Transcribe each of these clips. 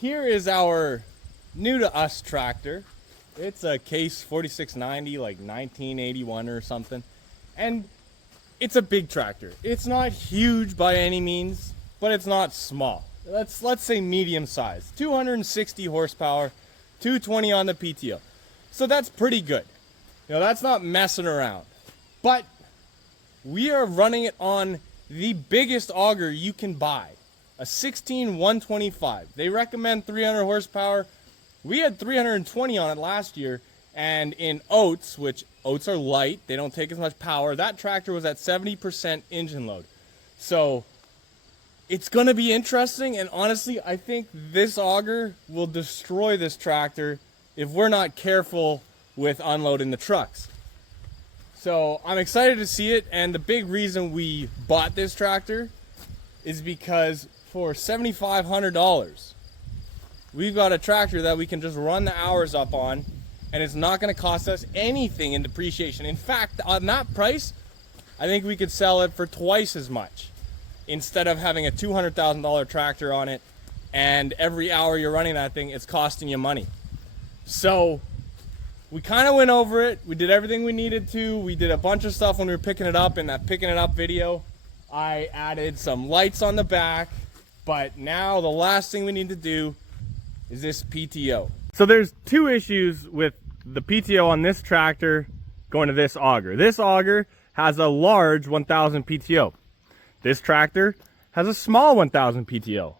here is our new to us tractor. It's a Case 4690, like 1981 or something. And it's a big tractor. It's not huge by any means, but it's not small. Let's say medium size. 260 horsepower, 220 on the PTO. So that's pretty good. You know, that's not messing around. But we are running it on the biggest auger you can buy. A 16125. They recommend 300 horsepower. We had 320 on it last year, and in oats, which oats are light, they don't take as much power, that tractor was at 70% engine load. So it's going to be interesting, and honestly, I think this auger will destroy this tractor if we're not careful with unloading the trucks. So I'm excited to see it, and the big reason we bought this tractor is because for $7,500, we've got a tractor that we can just run the hours up on, and it's not going to cost us anything in depreciation. In fact, on that price, I think we could sell it for twice as much instead of having a $200,000 tractor on it, and every hour you're running that thing, it's costing you money. So we kind of went over it. We did everything we needed to. We did a bunch of stuff when we were picking it up. In that picking it up video, I added some lights on the back, but now the last thing we need to do is this PTO. So there's two issues with the PTO on this tractor going to this auger. This auger has a large 1000 PTO. This tractor has a small 1000 PTO.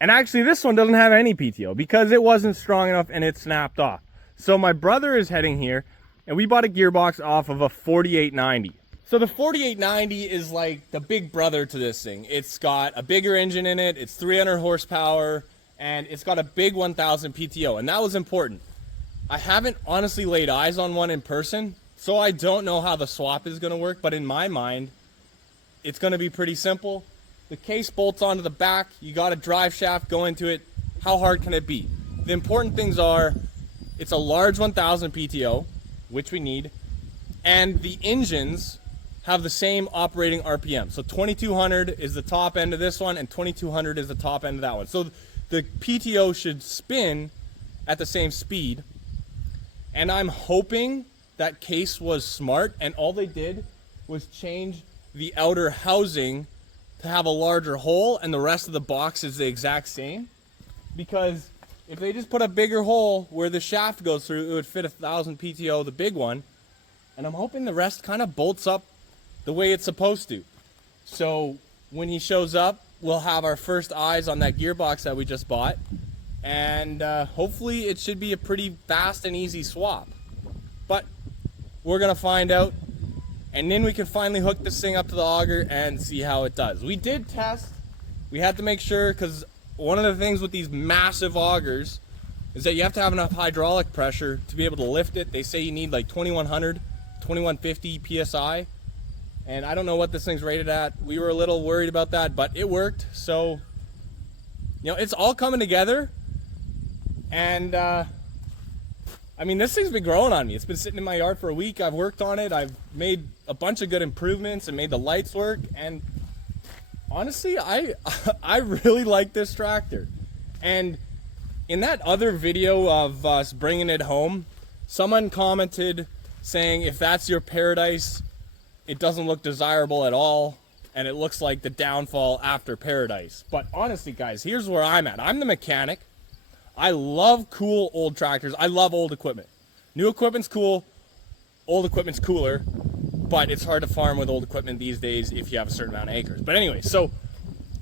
And actually this one doesn't have any PTO because it wasn't strong enough and it snapped off. So my brother is heading here, and we bought a gearbox off of a 4890. So the 4890 is like the big brother to this thing. It's got a bigger engine in it, it's 300 horsepower, and it's got a big 1000 PTO, and that was important. I haven't honestly laid eyes on one in person, so I don't know how the swap is going to work, but in my mind, it's going to be pretty simple. The case bolts onto the back, you got a drive shaft go into it. How hard can it be? The important things are, it's a large 1000 PTO, which we need, and the engines have the same operating RPM. So 2200 is the top end of this one, and 2200 is the top end of that one. So the PTO should spin at the same speed, and I'm hoping that Case was smart, and all they did was change the outer housing to have a larger hole, and the rest of the box is the exact same. Because if they just put a bigger hole where the shaft goes through, it would fit 1000 PTO, the big one. And I'm hoping the rest kind of bolts up the way it's supposed to. So when he shows up, we'll have our first eyes on that gearbox that we just bought. And hopefully it should be a pretty fast and easy swap. But we're going to find out. And then we can finally hook this thing up to the auger and see how it does. We did test. We had to make sure, because one of the things with these massive augers is that you have to have enough hydraulic pressure to be able to lift it. They say you need like 2100, 2150 PSI. And I don't know what this thing's rated at. We were a little worried about that, but it worked. So, you know, it's all coming together. And, I mean, this thing's been growing on me. It's been sitting in my yard for a week. I've worked on it. I've made a bunch of good improvements and made the lights work. And honestly, I really like this tractor. And in that other video of us bringing it home, someone commented saying, if that's your paradise, it doesn't look desirable at all, and it looks like the downfall after paradise. But honestly, guys, here's where I'm at. I'm the mechanic. I love cool old tractors. I love old equipment. New equipment's cool. Old equipment's cooler. But it's hard to farm with old equipment these days if you have a certain amount of acres. But anyway, so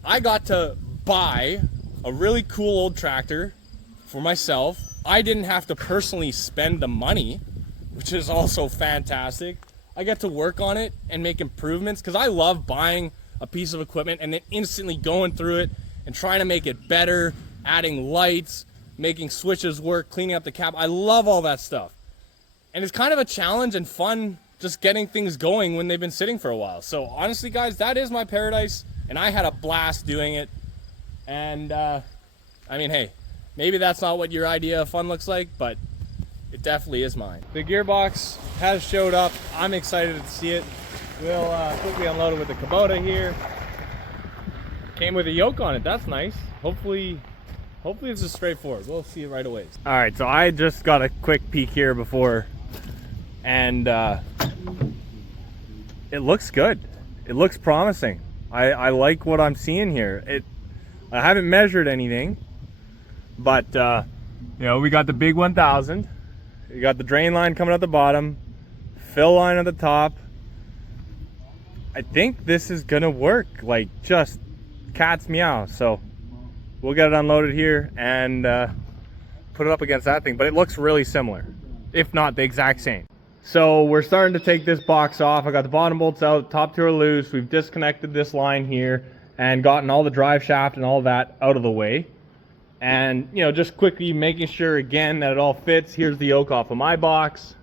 I got to buy a really cool old tractor for myself. I didn't have to personally spend the money, which is also fantastic. I get to work on it and make improvements, because I love buying a piece of equipment and then instantly going through it and trying to make it better, adding lights, making switches work, cleaning up the cab. I love all that stuff. And it's kind of a challenge and fun just getting things going when they've been sitting for a while. So honestly, guys, that is my paradise, and I had a blast doing it. And I mean, hey, maybe that's not what your idea of fun looks like, but it definitely is mine. The gearbox has showed up. I'm excited to see it. We'll quickly unload it with the Kubota here. Came with a yoke on it. That's nice. Hopefully Hopefully it's just straightforward. We'll see it right away. All right, so I just got a quick peek here before, and it looks good. It looks promising. I like what I'm seeing here. I haven't measured anything, but you know, we got the big 1000. You got the drain line coming at the bottom, fill line at the top. I think this is gonna work like just cat's meow. So we'll get it unloaded here and put it up against that thing, but it looks really similar, if not the exact same. So we're starting to take this box off. I got the bottom bolts out, top two are loose. We've disconnected this line here and gotten all the drive shaft and all that out of the way. And, you know, just quickly making sure again that it all fits. Here's the yoke off of my box.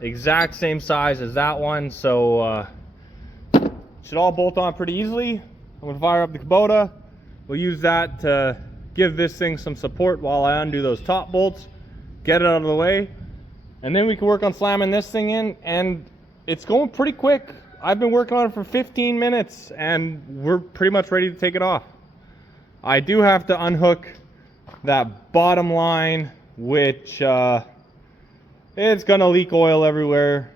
Exact same size as that one, so should all bolt on pretty easily. I'm gonna fire up the Kubota. We'll use that to give this thing some support while I undo those top bolts, get it out of the way, and then we can work on slamming this thing in, and it's going pretty quick. I've been working on it for 15 minutes and we're pretty much ready to take it off. I do have to unhook that bottom line, which it's gonna leak oil everywhere,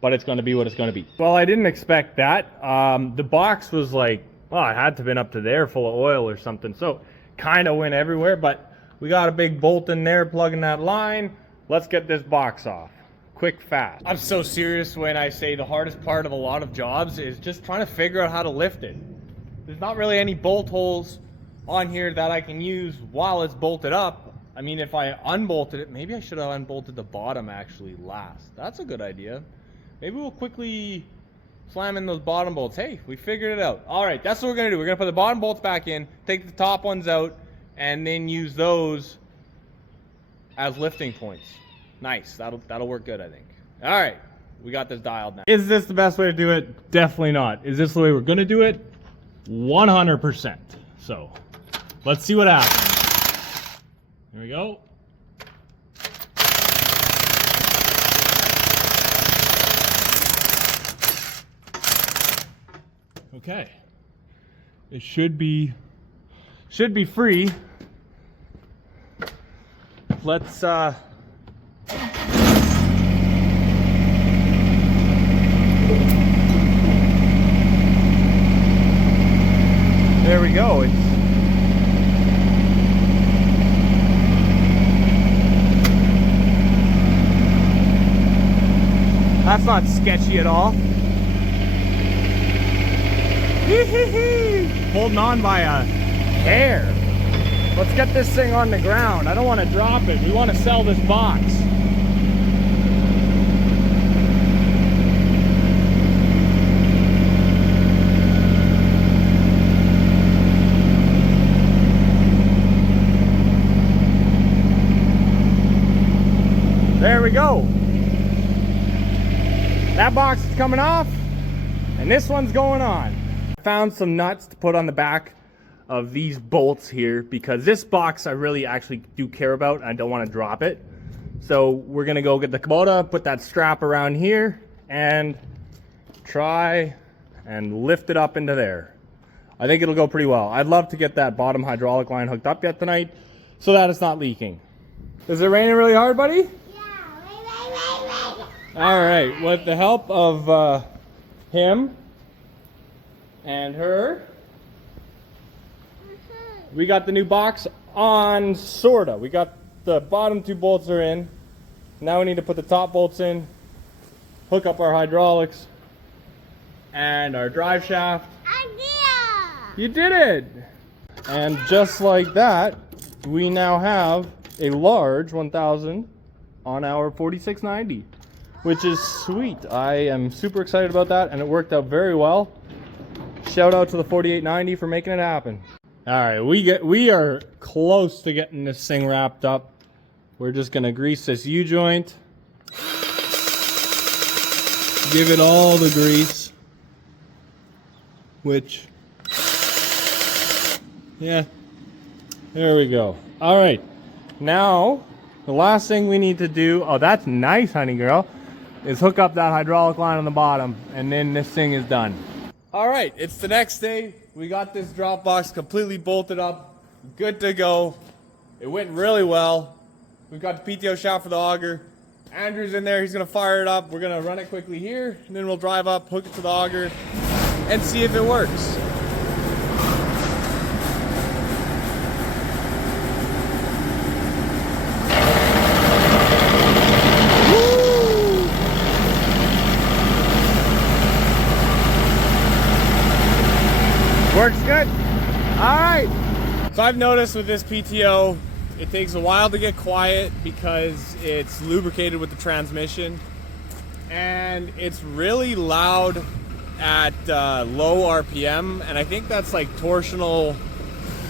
but it's gonna be what it's gonna be. Well, I didn't expect that. The box was like, well, it had to have been up to there full of oil or something, so kind of went everywhere, but we got a big bolt in there plugging that line. Let's get this box off. Quick, fast. I'm so serious when I say the hardest part of a lot of jobs is just trying to figure out how to lift it. There's not really any bolt holes on here that I can use while it's bolted up. I mean, if I unbolted it, maybe I should have unbolted the bottom actually last. That's a good idea. Maybe we'll quickly slam in those bottom bolts. Hey, we figured it out. All right, that's what we're gonna do. We're gonna put the bottom bolts back in, take the top ones out, and then use those as lifting points. Nice, that'll work good, I think. All right, we got this dialed now. Is this the best way to do it? Definitely not. Is this the way we're gonna do it? 100%. So let's see what happens. Here we go. Okay, it should be free. Let's there we go. That's not sketchy at all. Holding on by a hair. Let's get this thing on the ground. I don't want to drop it. We want to sell this box. There we go. That box is coming off, and this one's going on. I found some nuts to put on the back of these bolts here because this box I really actually do care about and I don't want to drop it. So we're gonna go get the Kubota, put that strap around here, and try and lift it up into there. I think it'll go pretty well. I'd love to get that bottom hydraulic line hooked up yet tonight so that it's not leaking. Is it raining really hard, buddy? All right, with the help of him and her, we got the new box on, sorta. We got the bottom two bolts are in. Now we need to put the top bolts in, hook up our hydraulics and our drive shaft. You did it! And just like that, we now have a large 1000 on our 4690. Which is sweet. I am super excited about that, and it worked out very well. Shout out to the 4890 for making it happen. All right, we are close to getting this thing wrapped up. We're just gonna grease this U-joint. Give it all the grease. Which, yeah, there we go. All right, now the last thing we need to do, oh, that's nice, honey girl, is hook up that hydraulic line on the bottom, and then this thing is done. All right, it's the next day. We got this drop box completely bolted up. good to go. It went really well. We've got the PTO shaft for the auger. Andrew's in there, he's gonna fire it up. We're gonna run it quickly here, and then we'll drive up, hook it to the auger, and see if it works. Works good. All right. So I've noticed with this PTO, it takes a while to get quiet because it's lubricated with the transmission, and it's really loud at low RPM, and I think that's like torsional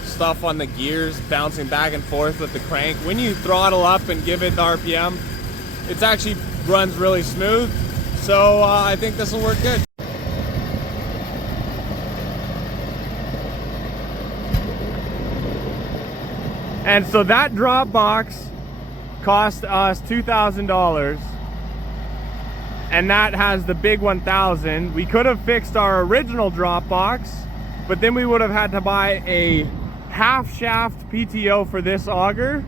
stuff on the gears bouncing back and forth with the crank. When you throttle up and give it the RPM, it actually runs really smooth. So I think this will work good. And so that drop box cost us $2,000, and that has the big 1,000. We could have fixed our original drop box, but then we would have had to buy a half shaft PTO for this auger,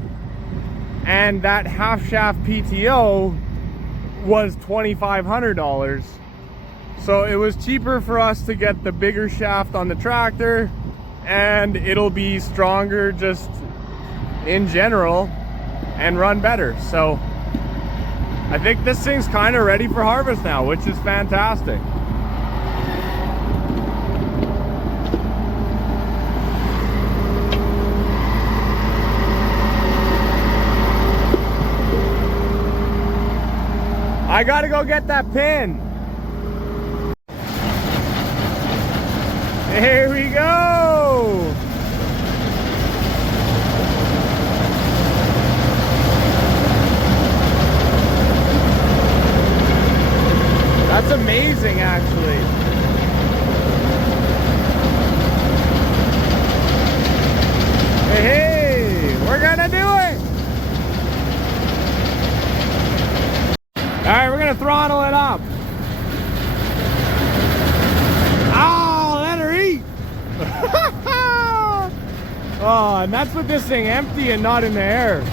and that half shaft PTO was $2,500. So it was cheaper for us to get the bigger shaft on the tractor, and it'll be stronger just in general and run better. So I think this thing's kind of ready for harvest now, which is fantastic. I gotta go get that pin. Here we go. That's amazing, actually. Hey, we're gonna do it. All right, we're gonna throttle it up. Oh, let her eat. Oh, and that's with this thing empty and not in the air.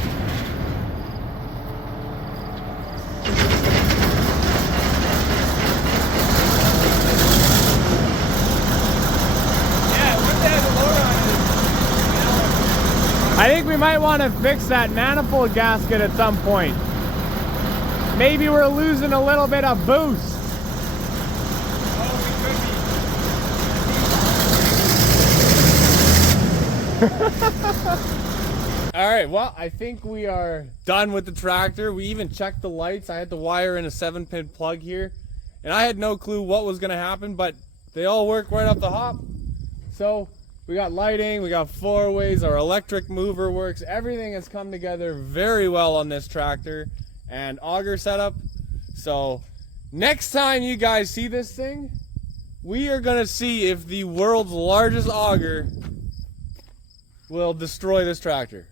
I think we might want to fix that manifold gasket at some point. Maybe we're losing a little bit of boost. All right, well, I think we are done with the tractor. We even checked the lights. I had to wire in a 7-pin plug here, and I had no clue what was going to happen, but they all work right off the hop. So we got lighting, we got 4-ways, our electric mover works. Everything has come together very well on this tractor and auger setup. So next time you guys see this thing, we are gonna see if the world's largest auger will destroy this tractor.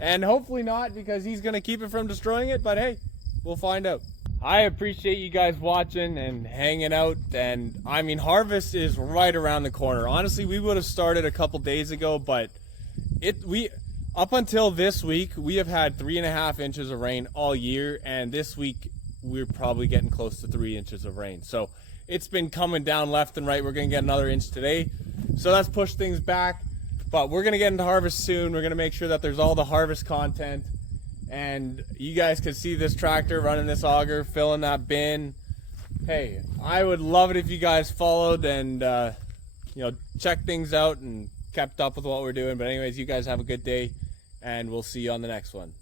And hopefully not, because he's gonna keep it from destroying it, but hey, we'll find out. I appreciate you guys watching and hanging out, and I mean, harvest is right around the corner. Honestly, we would have started a couple days ago, but up until this week, we have had 3.5 inches of rain all year, and this week we're probably getting close to 3 inches of rain. So it's been coming down left and right. We're gonna get another inch today, so that's pushed things back, but we're gonna get into harvest soon. We're gonna make sure that there's all the harvest content, and you guys can see this tractor running this auger, filling that bin. Hey, I would love it if you guys followed and checked things out and kept up with what we're doing. But anyways, you guys have a good day, and we'll see you on the next one.